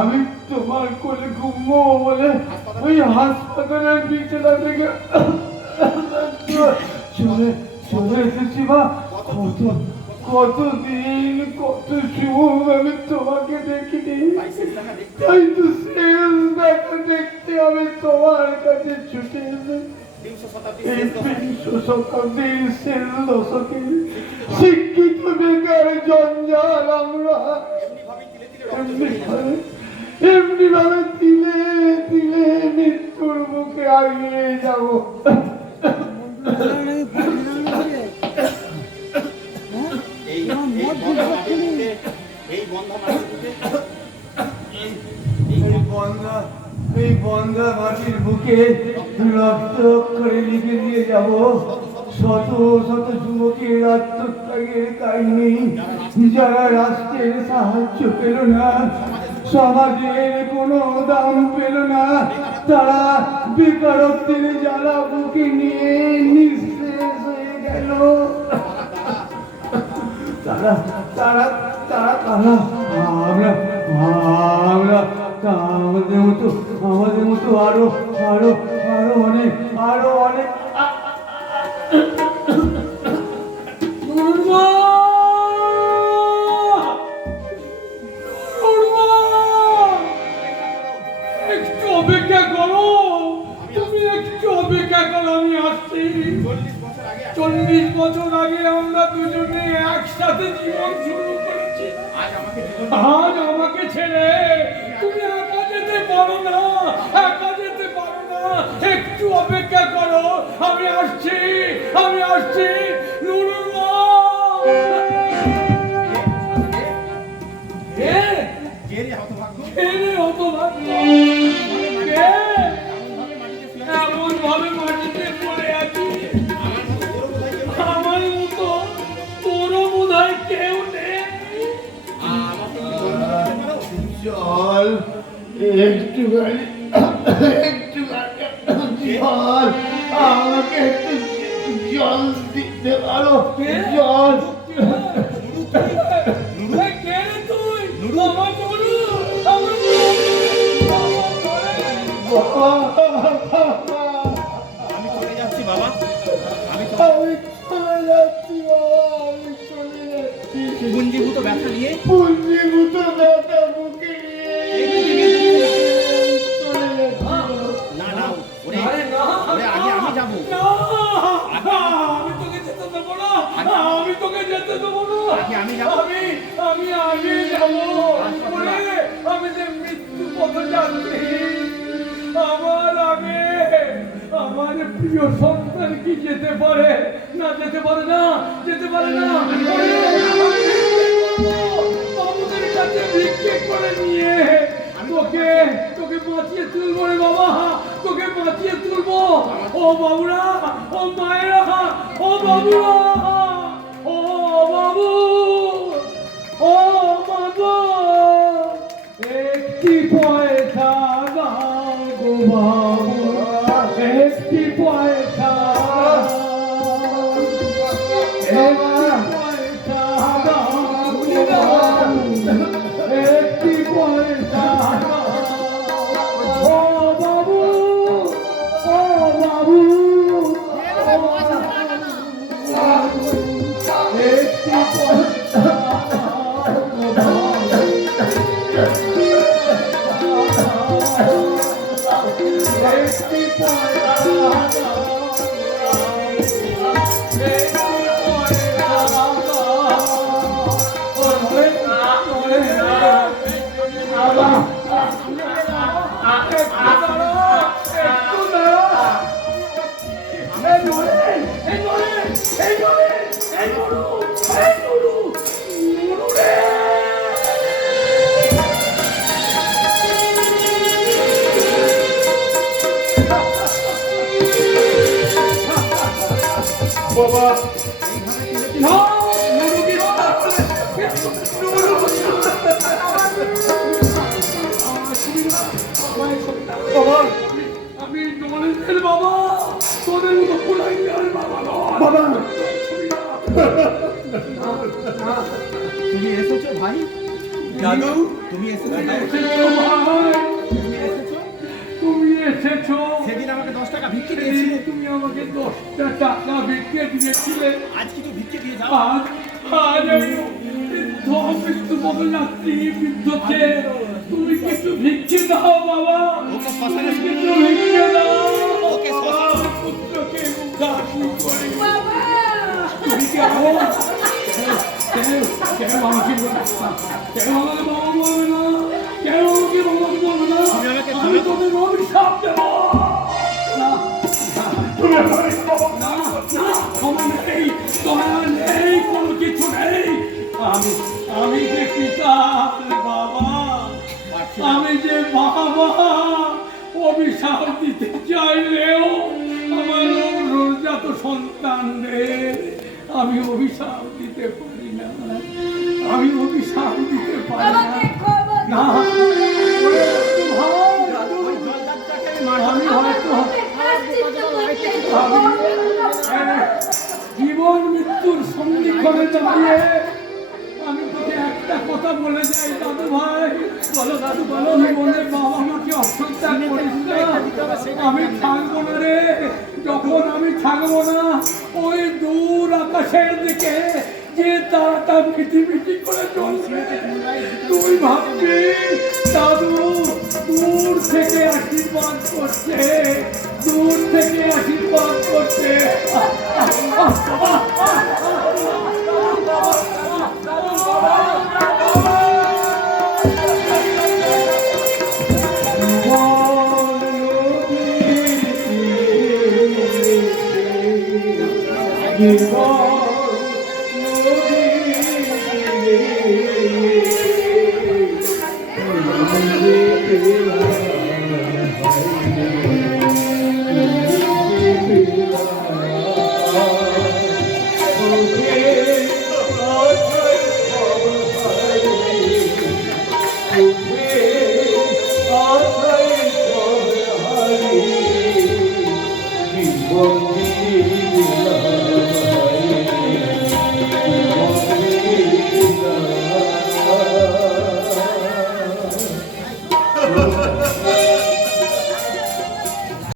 আমি তোমার কোলে ঘুমবো বলে ওই হাসপাতালের বিছানা থেকে চলে এসেছি মা। কতদিন কত শুভ আমি তোমাকে দেখিনি, তাই তো শেষ দেখা দেখতে আমি তোমার কাছে ছুটে এসে এই বিংশ শতাব্দীর শেষ দশকে শিক্ষিত বেকার জঞ্জাল আমরা এমনি ভাবে তিলে তিলে মৃত্যুর মুখে আগিয়ে যাব। এই বন্ধা মাটির বুকে রক্ত করে লিখে দিয়ে যাব শত শত যুবকের আত্মত্যাগের কাহিনী, যারা রাষ্ট্রের সাহায্য পেল না, সমাজের কোনো দাম পেল না, তারা বেকারত্বের জ্বালা বুকে নিয়ে নিঃশেষ হয়ে গেল। তারা তারা তারা তারা আমরা আমরা আমাদের মতো আরো আরো আরো অনেক একটু অপেক্ষা করো, তুমি একটু অপেক্ষা করো, আমি আসছি। 40 বছর আগে আমরা দুজনে একসাথে জীবন শুরু করেছি। আজ আমাকে ছেড়ে তুমি একা যেতে পারো না, একা যেতে পারো না। একটু অপেক্ষা করো, আমি আসছি। নুরুল মা, এমন ভাবে মাটিতে পড়ে আছি, আমার মতো তোরও বোধ হয় কেউ নেই। জল একটুখানি জল, আমাকে একটু জল দিতে পারো? জল আমি চলে যাচ্ছি বাবা, পুঞ্জীভূত ব্যথা নিয়ে বুকে নিয়ে না না ওরে আগে আমি যাবো। আমি তোকে যেতে দেবো না, আমি তোকে যেতে দেবো না। আমি যাবো, আমি আগে যাবো। আমি যে মৃত্যু পথ যাচ্ছি, আমার আগে আমার প্রিয় সন্তান কি যেতে পারে না? যেতে পারে না। বাবুদের কাছে ভিক্ষে করে নিয়ে তোকে বাঁচিয়ে তুলবো রে বাবা, তোকে বাঁচিয়ে তুলবো। ও বাবুরা, ও মায়েরা, ও বাবুরা, ও বাবু, ও বাবু, একটি পয়সা দাও গো বাবু, একটি পয়সা, একটি পয়সা ও বাবু, ও বাবু, একটি পয়সা বাবা মায়ের সন্তান। বাবা আমি নরেন্দ্রের বাবা, তোদের মতো কুলাইয়ার বাবা নয়। বাবা তুমি এসেছো ভাই? দাদু তুমি এসেছো? এসেছো ভাই, তুমি এসেছো? তুমি এসেছো। সেদিন আমাকে 10 টাকা ভিক্ষে সেদিন দিয়েছিলে। তুমি আমাকে 10টা টাকা ভিক্ষে দিয়েছিলে। আজ কিছু ভিক্ষে দিয়ে যাও। আজ আজ আমি মৃত্যু বদল যাচ্ছি বৃদ্ধকে। তুমি কিছু ভিক্ষে দাও বাবা, ওকে শ্মশানে তুমি কিছু ভিক্ষে দাও। ওকে বাবা, শ্মশানে পুত্রকে উদ্ধার করে। তুমি কেমন? কেন আমাকে বলবে না? কেন আমাকে বাবা বলবে না? কেন আমাকে বাবা বলবে না? তুমি আমাকে আমি তোদের অভিশাপ দেব না। তুমি আমাকে না, না, ক্ষমা নেই, দয়া নেই, কোনো কিছু নেই। আমি যে পিতা বাবা, আমি যে বাবা, অভিশাপ দিতে চাইলেও আমার রোজাত সন্তান রে, আমি অভিশাপ দিতে পারি না। আমি অভিশাপ দিতে পারি না। না, ওরে ভাই, ওই জলদারটাকে আমি মারবো। আমি হয়তো জীবন মৃত্যুর সন্ধিক্ষণে দাঁড়িয়ে আমি তোকে একটা কথা বলে যাই দাদু ভাই। বলো দাদু বলো, জীবনে বাবা মাকে অশ্রদ্ধা করিস না। আমি থাকবো না রে, যখন আমি থাকবো না, ওই দূর আকাশের দিকে যে তারাটা মিটিমিটি করে চলবে, তুই ভাববি দাদু দূর থেকে আশীর্বাদ করছে, দূর থেকে আশীর্বাদ করছে। জীবন